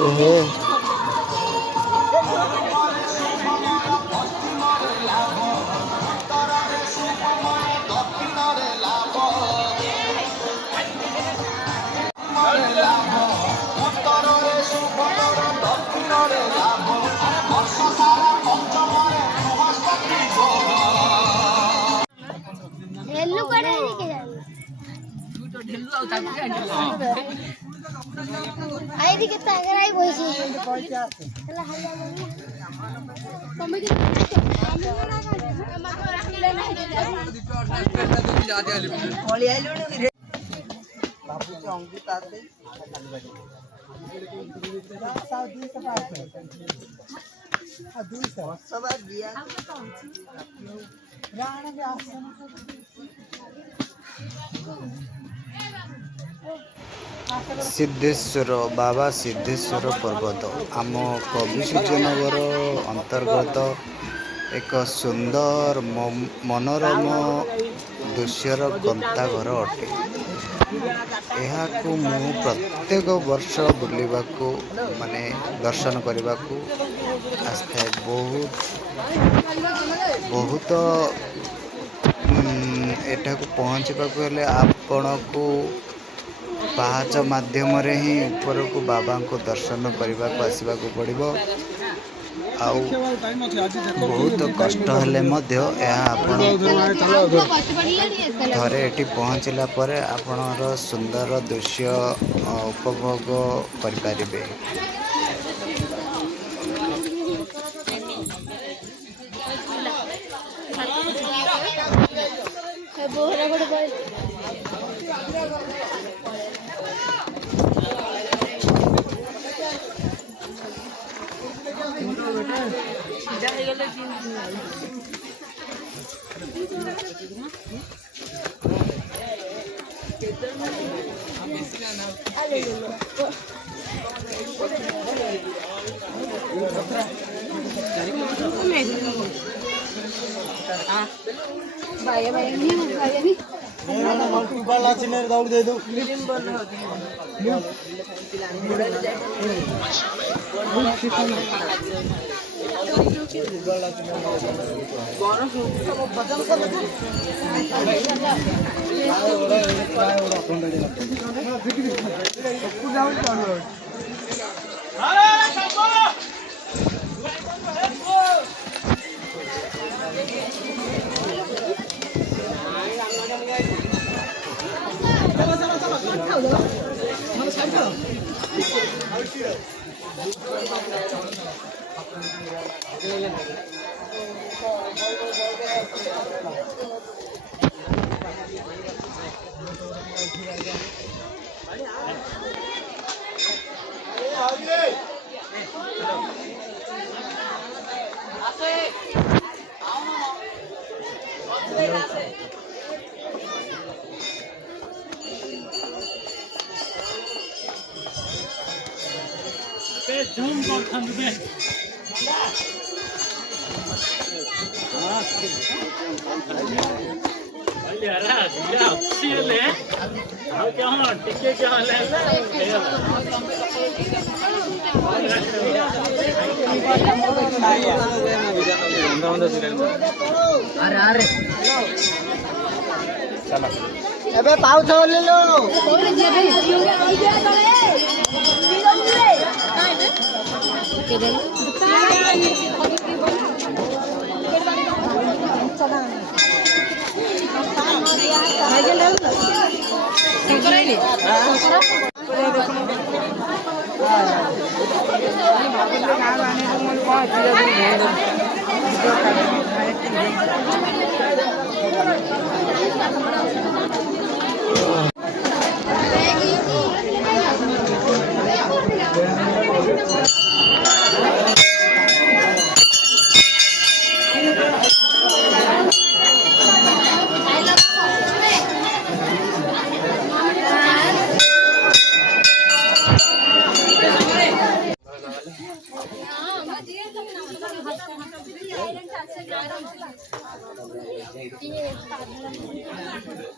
ओहो ढेलू कड़े लेके जाएंगे आई थी कितना अगर आई वही चीज चला हल्ला मम्मी की बाबू चौंगी ताते साउदी से बात है दूर से सब दिया राण में आसन सिद्धेश्वर बाबा सिद्धेश्वर पर्वत आम कवि सूर्यनगर अंतर्गत एक सुंदर मनोरम दृश्यर गंताघर अटे। यहाँ मु प्रत्येक वर्ष बुलवाक माने दर्शन करने को आसता बहुत एटा को पहुँचवा आपण को पाहाच माध्यम ही ऊपर को बाबा को दर्शन करने को आसवा पड़ो। बहुत कष्ट हेले थरे एटी पहुँचला पर आपणर सुंदर दृश्य उपभोग करें। दौड़ दे दो जूम अबे पाउच ले लो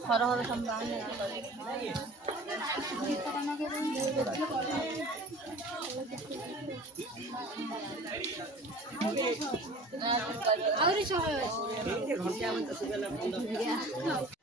हर हर संभाल ଆହୁରି 100 ଅଛି।